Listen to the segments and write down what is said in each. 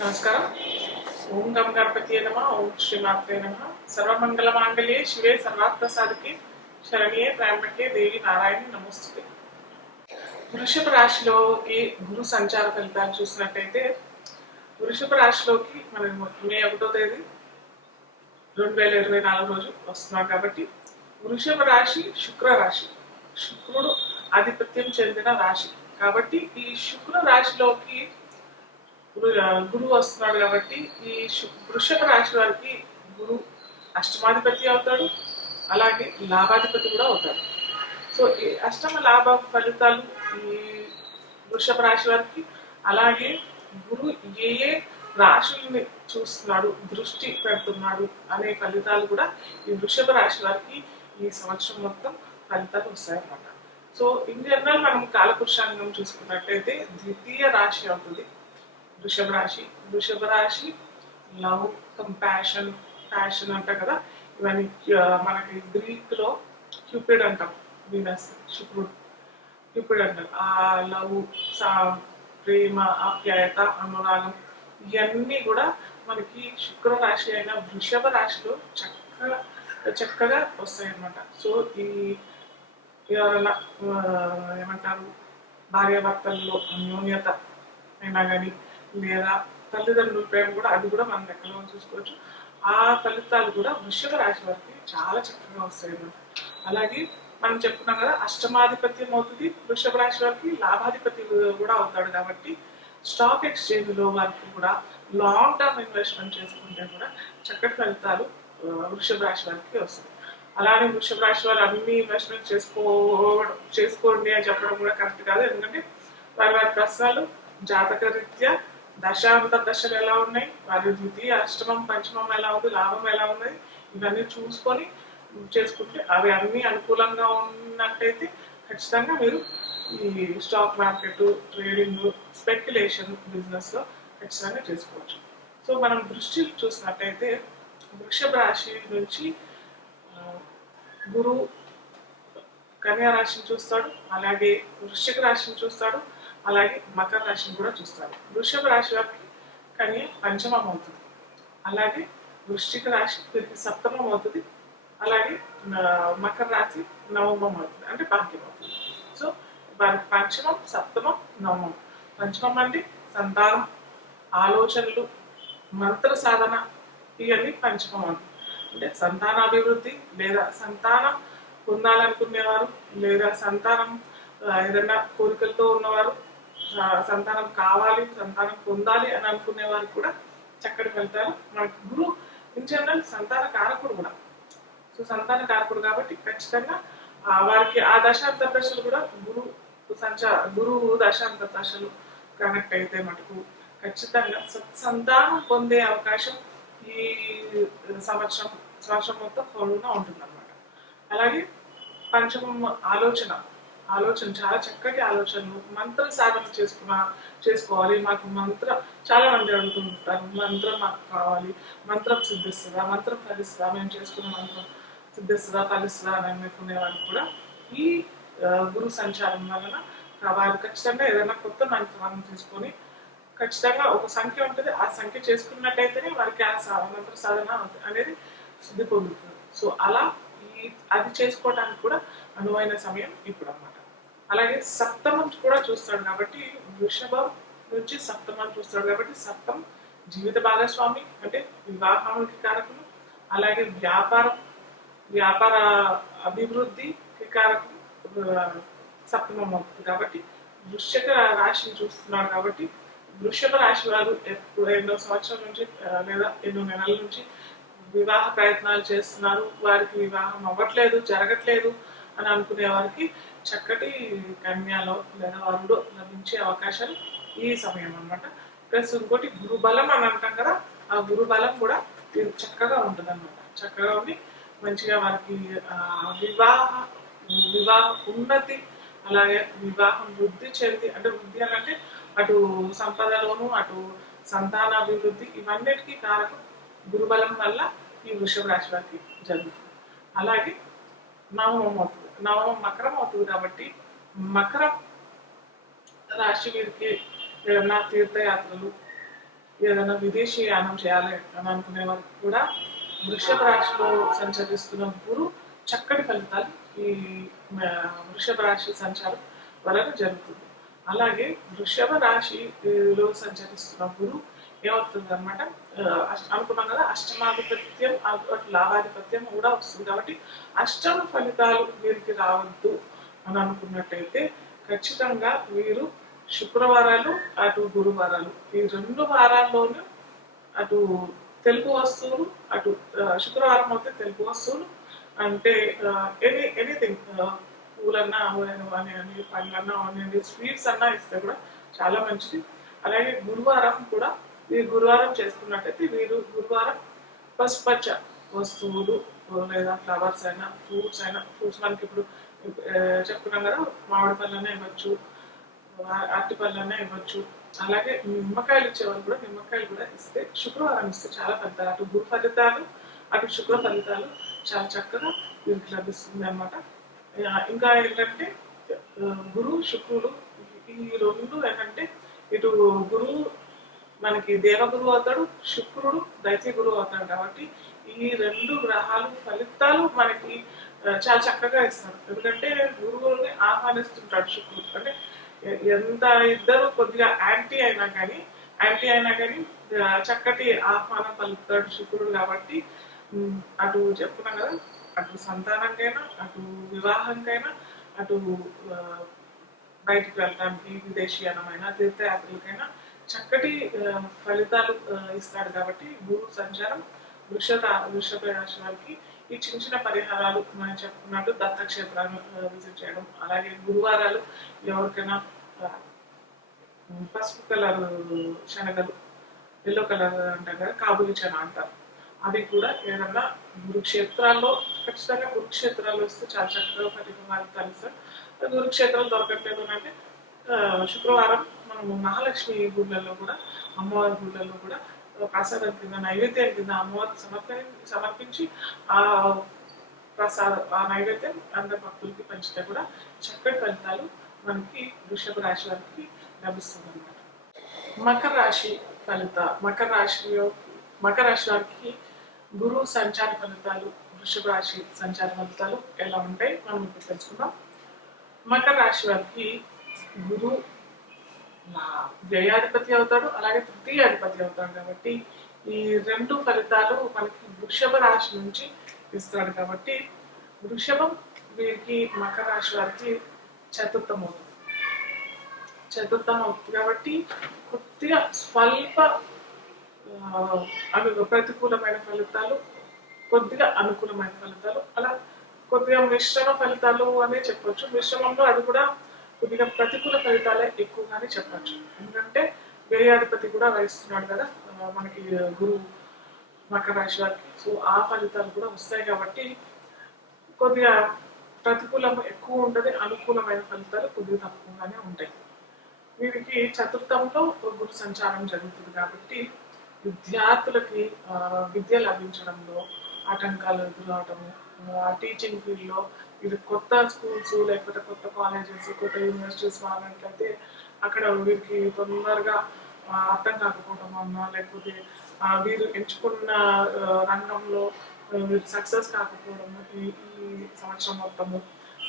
నమస్కారం. ఓం గం గణపతియే నమః. ఓం శ్రీమాత్రే నమః. సర్వమంగళ మాంగళ్యే శివే సర్వార్థసాధికే శరణ్యే త్ర్యంబకే దేవి నారాయణి నమోస్తుతే. వృషభ రాశిలోకి గురు సంచార ఫలితాలు చూసినట్టయితే వృషభ రాశిలోకి మనం మే 1వ తేదీ 2024 రోజు వస్తున్నాం కాబట్టి వృషభ రాశి శుక్ర రాశి, శుక్రుడు ఆధిపత్యం చెందిన రాశి కాబట్టి ఈ శుక్ర రాశిలోకి గురువు వస్తున్నాడు కాబట్టి ఈ వృషభ రాశి వారికి గురు అష్టమాధిపతి అవుతాడు, అలాగే లాభాధిపతి కూడా అవుతాడు. సో ఈ అష్టమ లాభ ఫలితాలు ఈ వృషభ రాశి వారికి, అలాగే గురు ఏ ఏ రాశుల్ని చూస్తున్నాడు, దృష్టి పెడుతున్నాడు అనే ఫలితాలు కూడా ఈ వృషభ రాశి వారికి ఈ సంవత్సరం మొత్తం ఫలితాలు వస్తాయన్నమాట. సో ఇన్ జనరల్ మనం కాలపురుషాంగం చూసుకున్నట్టయితే ద్వితీయ రాశి అవుతుంది వృషభ రాశి. వృషభ రాశి లవ్, కంపాషన్, ప్యాషన్ అంటాం కదా, ఇవన్నీ మనకి గ్రీక్ లో క్యూపిడ్ అంటాం, వీనస్ శుక్రుడు క్యూపిడ్ అంటాం. ఆ లవ్, ప్రేమ, ఆప్యాయత, అనురాగం ఇవన్నీ కూడా మనకి శుక్ర రాశి అయిన వృషభ రాశిలో చక్కగా వస్తాయి అన్నమాట. సో ఈ ఎవరైనా ఏమంటారు భార్యాభర్తల్లో అన్యోన్యత అయినా కానీ, లేదా తల్లిదండ్రుల ప్రేమ కూడా, అది కూడా మనం లెక్కలో చూసుకోవచ్చు. ఆ ఫలితాలు కూడా వృషభ రాశి వారికి చాలా చక్కగా వస్తాయి అన్నమాట. అలాగే మనం చెప్పుకున్నాం కదా, అష్టమాధిపత్యం అవుతుంది వృషభ రాశి వారికి, లాభాధిపతి కూడా అవుతాడు కాబట్టి స్టాక్ ఎక్స్చేంజ్లో వారికి కూడా లాంగ్ టర్మ్ ఇన్వెస్ట్మెంట్ చేసుకుంటే కూడా చక్కటి ఫలితాలు వృషభ రాశి వారికి వస్తుంది. అలానే వృషభ రాశి వారు అన్ని ఇన్వెస్ట్మెంట్ చేసుకోండి అని చెప్పడం కూడా కరెక్ట్ కాదు. ఎందుకంటే వారి ప్రశ్నలు జాతక రీత్యా దశాంత దశలు ఎలా ఉన్నాయి, వారి ద్వితీయ, అష్టమం, పంచమం ఎలా ఉంది, లాభం ఎలా ఉన్నది, ఇవన్నీ చూసుకొని చేసుకుంటే అవి అన్ని అనుకూలంగా ఉన్నట్టయితే ఖచ్చితంగా మీరు ఈ స్టాక్ మార్కెట్, ట్రేడింగ్, స్పెక్యులేషన్ బిజినెస్లో ఖచ్చితంగా చేసుకోవచ్చు. సో మనం దృష్టి చూసినట్టయితే వృషభ రాశి నుంచి గురువు కన్యా రాశిని చూస్తాడు, అలాగే వృశ్చిక రాశిని చూస్తాడు, అలాగే మకర రాశిని కూడా చూస్తాడు. వృషభ రాశి వారికి కన్య పంచమం అవుతుంది, అలాగే వృశ్చిక రాశి వీరికి సప్తమం అవుతుంది, అలాగే మకర రాశి నవమం అవుతుంది, అంటే భాగ్యం అవుతుంది. సో వారికి పంచమం, సప్తమం, నవమం. పంచమం అంటే సంతానం, ఆలోచనలు, మంత్ర సాధన, ఇవన్నీ పంచమం అవుతుంది. అంటే సంతానాభివృద్ధి, లేదా సంతానం పొందాలనుకునేవారు, లేదా సంతానం ఏదైనా కోరికలతో ఉన్నవారు, సంతానం కావాలి, సంతానం పొందాలి అని అనుకునే వారికి కూడా చక్కటి ఫలితాలు. మనకి గురువు ఇన్ జనరల్ సంతాన కారకుడు కూడా. సో సంతాన కారకుడు కాబట్టి ఖచ్చితంగా వారికి ఆ దశాంతర దశలు కూడా గురువు దశాంతర దశలు కనెక్ట్ అయితే మటుకు ఖచ్చితంగా సంతానం పొందే అవకాశం ఈ సంవత్సరం మొత్తం పొడవునా ఉంటుంది అన్నమాట. అలాగే పంచమం ఆలోచన చాలా చక్కటి ఆలోచనలు, మంత్ర సాధన చేసుకోవాలి. మాకు చాలా మంది అడుగుతుంటారు, మంత్రం మాకు కావాలి, మంత్రం సిద్ధిస్తుందా, మంత్రం ఫలిస్తుందా, మేము చేసుకున్న మంత్రం సిద్ధిస్తుందా, ఫలిస్తుందా అని అనుకునే వాళ్ళు కూడా ఈ గురు సంచారం వలన వారు ఖచ్చితంగా ఏదైనా కొత్త మంత్రాన్ని తీసుకొని ఖచ్చితంగా ఒక సంఖ్య ఉంటుంది, ఆ సంఖ్య చేసుకున్నట్టయితేనే వారికి ఆ మంత్ర సాధన అనేది సిద్ధి పొందుతుంది. సో అలా అది చేసుకోవడానికి కూడా అనువైన సమయం ఇప్పుడు అన్నమాట. అలాగే సప్తమం కూడా చూస్తాడు కాబట్టి వృషభం నుంచి సప్తమం చూస్తాడు కాబట్టి సప్తమం జీవిత భాగస్వామి, అంటే వివాహానికి కారకులు, అలాగే వ్యాపార అభివృద్ధికి కారకులు సప్తమం అవుతుంది. కాబట్టి వృశ్చిక రాశిని చూస్తున్నాడు కాబట్టి వృషభ రాశి వారు ఎన్నో సంవత్సరాల నుంచి లేదా ఎన్నో నెలల నుంచి వివాహ ప్రయత్నాలు చేస్తున్నారు, వారికి వివాహం అవ్వట్లేదు, జరగట్లేదు అని అనుకునే వారికి చక్కటి కన్యలో లేదా వరుడు లభించే అవకాశాలు ఈ సమయం అన్నమాట. ప్లస్ ఇంకోటి గురుబలం అని అంటాం కదా, ఆ గురుబలం కూడా చక్కగా ఉంటుంది అన్నమాట. చక్కగా ఉండి మంచిగా వారికి వివాహ ఉన్నతి, అలాగే వివాహం వృద్ధి చెంది, అంటే వృద్ధి అని అంటే అటు సంపదలోను, అటు సంతానాభివృద్ధి, ఇవన్నిటికీ కారణం గురుబలం వల్ల ఈ వృషభ రాశి వారికి జరుగుతుంది. అలాగే నవమం మకరం అవుతుంది కాబట్టి మకరం రాశి వీరికి ఏదన్నా తీర్థయాత్రలు, ఏదైనా విదేశీ యానం చేయాలి అని అనుకునే వారికి కూడా వృషభ రాశిలో సంచరిస్తున్న గురు చక్కటి ఫలితాలు ఈ వృషభ రాశి సంచారం వలన జరుగుతుంది. అలాగే వృషభ రాశిలో సంచరిస్తున్న గురు ఏమవుతుంది అనమాట, అనుకున్నాం కదా అష్టమాధిపత్యం లాభాధిపత్యం కూడా వస్తుంది. కాబట్టి అష్టమ ఫలితాలు వీరికి రావద్దు అని అనుకున్నట్టయితే ఖచ్చితంగా వీరు శుక్రవారాలు అటు గురువారాలు ఈ 2 వారాల్లోనూ అటు తెలుగు వస్తువులు, అటు శుక్రవారం అయితే తెలుగు వస్తువులు అంటే ఎనీథింగ్ పూలన్నా అవనివ్వండి, పండ్లన్నా అవనివ్వండి, స్వీట్స్ అన్నా ఇస్తే కూడా చాలా మంచిది. అలాగే గురువారం కూడా ఈ గురువారం చేసుకున్నట్టయితే వీరు గురువారం పసుపచ్చ వస్తువులు లేదా ఫ్లవర్స్ అయినా ఫ్రూట్స్ మనకి ఇప్పుడు చెప్పుకున్నాం కదా, మామిడి పళ్ళనే ఇవ్వచ్చు, అరటి పళ్ళనే ఇవ్వచ్చు. అలాగే నిమ్మకాయలు ఇచ్చేవాళ్ళు కూడా నిమ్మకాయలు కూడా ఇస్తే శుక్రవారం ఇస్తే చాలా ఫలితాలు, అటు గురు ఫలితాలు అటు శుక్ర ఫలితాలు చాలా చక్కగా వీరికి లభిస్తుంది అనమాట. ఇంకా ఏంటంటే గురు శుక్రుడు ఈ 2 ఏంటంటే ఇటు గురువు మనకి దేవగురువు అవుతాడు, శుక్రుడు దైత్య గురువు అవుతాడు. కాబట్టి ఈ 2 గ్రహాలు ఫలితాలు మనకి చాలా చక్కగా ఇస్తారు. ఎందుకంటే గురువుని ఆహ్వానిస్తుంటాడు శుక్రుడు. అంటే ఎంత ఇద్దరు కొద్దిగా యాంటీ అయినా కానీ చక్కటి ఆహ్వానం పలుకుతాడు శుక్రుడు. కాబట్టి అటు చెప్పుకున్నాం కదా, అటు సంతానంకైనా, అటు వివాహంకైనా, అటు బయటికి వెళ్ళడానికి విదేశీయానమైన తీర్థయాత్రలకైనా చక్కటి ఫలితాలు ఇస్తాడు. కాబట్టి గురు సంచారం వృషభ రాశి వారికి ఈ చిన్న పరిహారాలు మనం చెప్పుకున్నట్టు దత్తక్షేత్రాన్ని విజిట్ చేయడం, అలాగే గురువారాలు ఎవరికైనా పసుపు కలర్ శనగలు, ఎల్లో కలర్ అంటారు కదా, కాబూలి చనా అంటారు, అవి కూడా ఏదన్నా గురుక్షేత్రాల్లో ఖచ్చితంగా గురుక్షేత్రాల్లో వస్తే చాలా చక్కగా ఫలితాలు ఇస్తారు. గురుక్షేత్రాలు దొరకట్లేదు అంటే శుక్రవారం మనము మహాలక్ష్మి గుళ్ళల్లో కూడా, అమ్మవారి గుళ్ళల్లో కూడా ప్రసాదం కింద నైవేద్యం కింద అమ్మవారికి సమర్పించి ఆ నైవేద్యం అందరి భక్తులకి పంచితే కూడా చక్కటి ఫలితాలు మనకి వృషభ రాశి వారికి లభిస్తుంది అన్నమాట. మకర రాశి మకర రాశి వారికి గురు సంచార ఫలితాలు, వృషభ రాశి సంచార ఫలితాలు ఎలా ఉంటాయి మనం ఇప్పుడు తెలుసుకుందాం. మకర రాశి వారికి గురు వ్యయాధిపతి అవుతాడు, అలాగే తృతీయాధిపతి అవుతాడు. కాబట్టి ఈ 2 ఫలితాలు మనకి వృషభ రాశి నుంచి ఇస్తాడు. కాబట్టి వృషభం వీరికి మకర రాశి వారికి చతుర్థం అవుతుంది. కాబట్టి కొద్దిగా స్వల్ప ప్రతికూలమైన ఫలితాలు, కొద్దిగా అనుకూలమైన ఫలితాలు, అలా కొద్దిగా మిశ్రమ ఫలితాలు అనే చెప్పొచ్చు. మిశ్రమంలో అది కూడా కొద్దిగా ప్రతికూల ఫలితాలే ఎక్కువగానే చెప్పచ్చు. ఎందుకంటే వ్యయాధిపతి కూడా వహిస్తున్నాడు కదా మనకి గురువు మకర రాశి వారికి. సో ఆ ఫలితాలు కూడా వస్తాయి. కాబట్టి కొద్దిగా ప్రతికూలం ఎక్కువ ఉంటుంది, అనుకూలమైన ఫలితాలు కొద్దిగా తక్కువగానే ఉంటాయి. వీరికి చతుర్థంలో గురు సంచారం జరుగుతుంది. కాబట్టి విద్యార్థులకి విద్య లభించడంలో ఆటంకాలు ఎదురవటము, టీచింగ్ ఫీల్డ్లో ఇది కొత్త స్కూల్స్ లేకపోతే కొత్త కాలేజెస్, కొత్త యూనివర్సిటీస్ వాళ్ళట్లయితే అక్కడ వీరికి తొందరగా అర్థం కాకపోవడం అన్నా, లేకపోతే వీరు ఎంచుకున్న రంగంలో వీరు సక్సెస్ కాకపోవడము ఈ సంవత్సరం మొత్తము,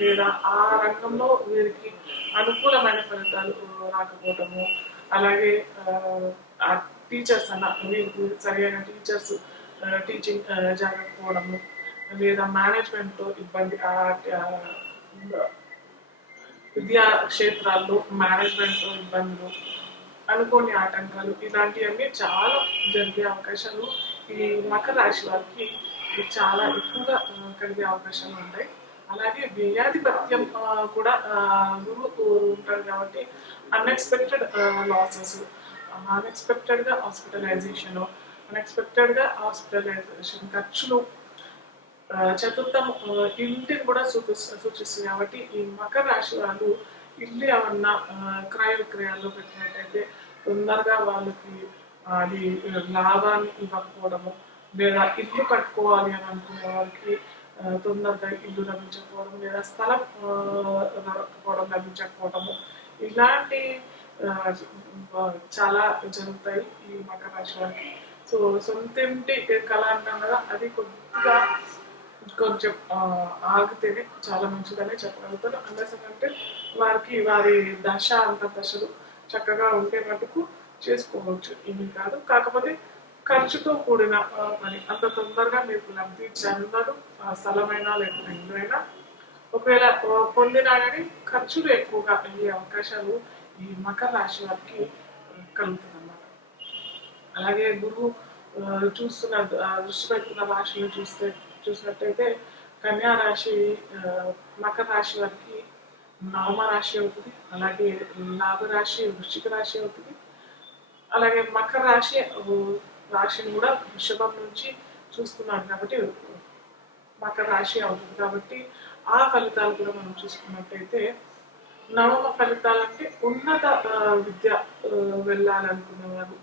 లేదా ఆ రంగంలో వీరికి అనుకూలమైన ఫలితాలు రాకపోవటము, అలాగే ఆ టీచర్స్ అన్న వీరికి సరైన టీచర్స్ టీచింగ్ జరగకపోవడము, లేదా మేనేజ్మెంట్తో ఇబ్బంది, విద్యా క్షేత్రాల్లో మేనేజ్మెంట్తో ఇబ్బందులు, అనుకోని ఆటంకాలు, ఇలాంటివన్నీ చాలా జరిగే అవకాశాలు ఈ మకర రాశి వారికి చాలా ఎక్కువగా కలిగే అవకాశాలు ఉంటాయి. అలాగే వ్యయాధిపత్యం కూడా గురువు ఉంటారు. కాబట్టి అన్ఎక్స్పెక్టెడ్ లాసెస్, అన్ఎక్స్పెక్టెడ్గా హాస్పిటలైజేషన్ ఖర్చులు, చతుర్థం ఇంటిని కూడా సూచిస్తుంది. కాబట్టి ఈ మకర రాశి వాళ్ళు ఇల్లు ఏమన్నా క్రయ విక్రయాల్లో పెట్టినట్టయితే తొందరగా వాళ్ళకి అది లాభాన్ని ఇవ్వకపోవడము, లేదా ఇల్లు కట్టుకోవాలి అని అనుకునే వారికి తొందరగా ఇల్లు లభించకపోవడం, లేదా స్థలం లభించకపోవడము, ఇలాంటి ఆ, చాలా జరుగుతాయి ఈ మకర రాశి వారికి. సో సొంతింటి కళ అంటాం కదా, అది కొద్దిగా కొంచెం ఆగితేనే చాలా మంచిదనే చెప్పగలుగుతాను. అంటే వారికి వారి దశ అంత దశలు చక్కగా ఉంటే మటుకు చేసుకోవచ్చు, ఇవి కాదు. కాకపోతే ఖర్చుతో కూడిన పని అంత తొందరగా మీకు లబ్ధి చెందదు. స్థలమైనా లేకపోతే ఇల్లు అయినా ఒకవేళ పొందినా కానీ ఖర్చులు ఎక్కువగా అయ్యే అవకాశాలు ఈ మకర రాశి వారికి కలుగుతుంది అన్నమాట. అలాగే గురువు చూస్తున్న దృష్టి పెడుతున్న రాశిని చూసినట్టయితే కన్యా రాశి మకర రాశి వారికి నవమ రాశి అవుతుంది. అలాగే లాభరాశి వృశ్చిక రాశి అవుతుంది. అలాగే మకర రాశిని కూడా వృషభం నుంచి చూస్తున్నాడు కాబట్టి మకర రాశి అవుతుంది. కాబట్టి ఆ ఫలితాలు కూడా మనం చూసుకున్నట్టయితే నవమ ఫలితాలు అంటే ఉన్నత విద్య వెళ్ళాలనుకునేవారు,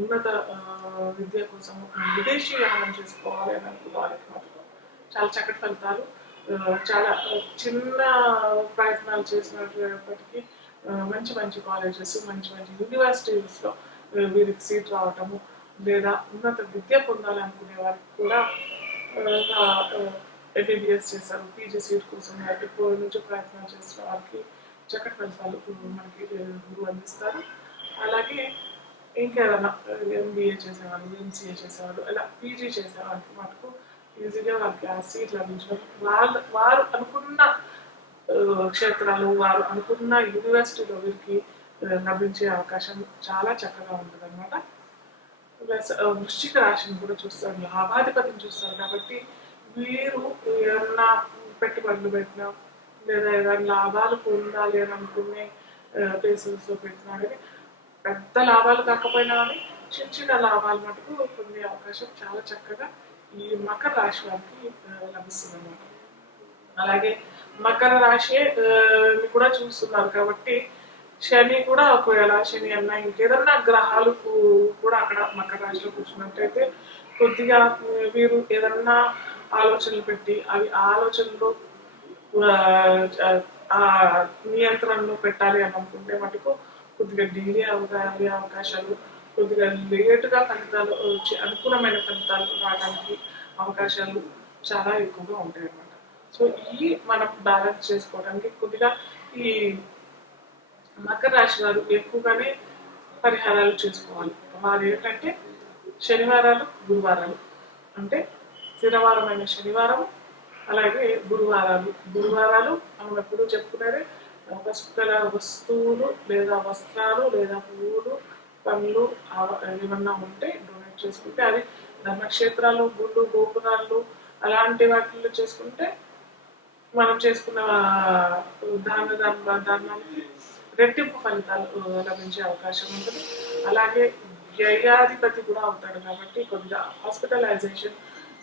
ఉన్నత విద్య కోసం విదేశీయానం చేసుకోవాలి అని అనుకున్న వాళ్ళకి మాత్రం చాలా చక్కటి ఫలితాలు. చాలా చిన్న ప్రయత్నాలు చేసినప్పటికీ మంచి మంచి కాలేజెస్, మంచి మంచి యూనివర్సిటీస్లో వీరికి సీట్ రావటము, లేదా ఉన్నత విద్య పొందాలనుకునే వారికి కూడా ఎంబీబీఎస్ చేశారు, పీజీ సీట్ కోసం ఎప్పటి నుంచో ప్రయత్నాలు చేసిన వారికి చక్కటి ఫలితాలు మనకి గురువు అందిస్తారు. అలాగే ఇంకేదైనా ఎంబీఏ చేసేవాళ్ళు, ఎంసీఏ చేసేవాళ్ళు, అలా పీజీ చేసేవాళ్ళకి మటుకు ఈజీగా వాళ్ళకి ఆ సీట్ లభించడం, వారు అనుకున్న క్షేత్రాలు, వారు అనుకున్న యూనివర్సిటీలో వీరికి లభించే అవకాశం చాలా చక్కగా ఉంటుంది అనమాట. ప్లస్ వృశ్చిక రాశిని కూడా చూస్తారు, లాభాధిపతిని చూస్తారు. కాబట్టి వీరు ఏమన్నా పెట్టుబడులు పెట్టినా లేదా ఏదైనా లాభాలు పొందాలి అని అనుకునే ప్లేసెస్లో పెట్టినా కానీ పెద్ద లాభాలు కాకపోయినా కానీ చిన్న చిన్న లాభాలు మటుకు పొందే అవకాశం చాలా చక్కగా ఈ మకర రాశి వారికి లభిస్తుంది అన్నమాట. అలాగే మకర రాశి కూడా చూస్తున్నారు కాబట్టి శని కూడా ఒకవేళ శని అన్న ఇంకేదన్నా గ్రహాలు కూడా అక్కడ మకర రాశిలో కూర్చున్నట్టయితే కొద్దిగా వీరు ఏదన్నా ఆలోచనలు పెట్టి అవి ఆలోచనలు ఆ నియంత్రణలో పెట్టాలి అని అనుకుంటే మటుకు కొద్దిగా డిలే అయ్యే అవకాశాలు, కొద్దిగా లేటుగా ఫలితాలు వచ్చి అనుకూలమైన ఫలితాలు రావడానికి అవకాశాలు చాలా ఎక్కువగా ఉంటాయి అన్నమాట. సో ఈ మనం బ్యాలెన్స్ చేసుకోవడానికి కొద్దిగా ఈ మకర రాశి వారు ఎక్కువగానే పరిహారాలు చేసుకోవాలి. వారు ఏంటంటే శనివారాలు, గురువారాలు, అంటే స్థిరవారమైన శనివారం అలాగే గురువారాలు మనం ఎప్పుడు చెప్పుకునేది పసుపు కలర్ వస్తువులు లేదా వస్త్రాలు లేదా పువ్వులు, పండ్లు ఏమన్నా ఉంటే డొనేట్ చేసుకుంటే, అది ధర్మక్షేత్రాలు, గుళ్ళు, గోపురాలు అలాంటి వాటిల్లో చేసుకుంటే మనం చేసుకున్న దానానికి రెట్టింపు ఫలితాలు లభించే అవకాశం ఉంటుంది. అలాగే వ్యయాధిపతి కూడా అవుతాడు కాబట్టి కొద్దిగా హాస్పిటలైజేషన్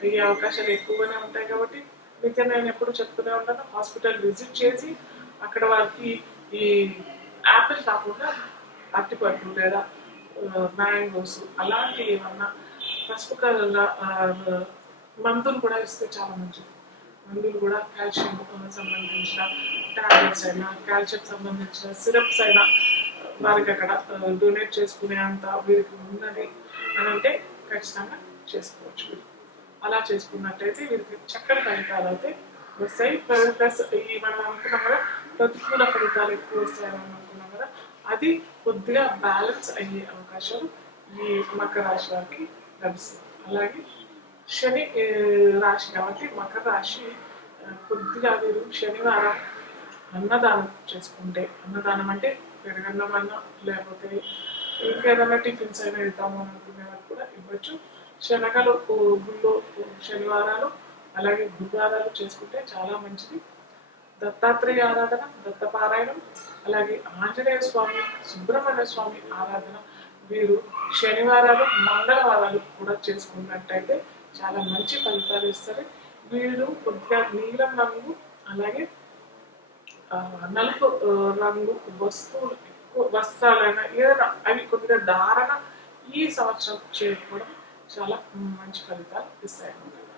అయ్యే అవకాశాలు ఎక్కువగానే ఉంటాయి. కాబట్టి నిత్యం నేను ఎప్పుడు చెప్తూనే ఉంటాను, హాస్పిటల్ విజిట్ చేసి అక్కడ వారికి ఈ యాపిల్ కాకుండా అరటిపళ్ళు లేదా మ్యాంగోస్ అలాంటి ఏమన్నా పసుపు కలర్ మందులు కూడా ఇస్తే చాలా మంచిది. మందులు కూడా కాల్షియం సంబంధించిన టాబ్లెట్స్ అయినా, కాల్షియం సంబంధించిన సిరప్స్ అయినా వారికి అక్కడ డొనేట్ చేసుకునే అంత వీరికి ఉన్నది అని అంటే ఖచ్చితంగా చేసుకోవచ్చు. అలా చేసుకున్నట్టయితే వీరికి చక్కటి ఫలితాలు అయితే వస్తాయి. ప్లస్ ఈ మనం అనుకున్నాం కదా ప్రతికూల ఫలితాలు ఎక్కువ వస్తాయని అనుకున్నాం కదా, అది కొద్దిగా బ్యాలెన్స్ అయ్యే అవకాశాలు ఈ మకర రాశి వారికి లభిస్తుంది. అలాగే శని రాశి కాబట్టి మకర రాశి కొద్దిగా వీరు శనివారం అన్నదానం చేసుకుంటే, అన్నదానం అంటే పెరగన్నం అన్న లేకపోతే ఇంకేదైనా టిఫిన్స్ అయినా ఇద్దాము అనుకునే వాళ్ళు కూడా ఇవ్వచ్చు. శనగలు గుళ్ళు శనివారాలు అలాగే గురువారాలు చేసుకుంటే చాలా మంచిది. దత్తాత్రేయ ఆరాధన, దత్తపారాయణం, అలాగే ఆంజనేయ స్వామి, సుబ్రహ్మణ్య స్వామి ఆరాధన వీరు శనివారాలు, మంగళవారాలు కూడా చేసుకున్నట్టయితే చాలా మంచి ఫలితాలు ఇస్తారు. వీరు కొద్దిగా నీలం రంగు అలాగే నలుపు రంగు వస్తువులు ఎక్కువ వస్త్రాలైనా ఏదైనా అవి కొద్దిగా ధారణ ఈ సంవత్సరం చేయకపోవడం చాలా మంచి ఫలితాలు ఇస్తాయి.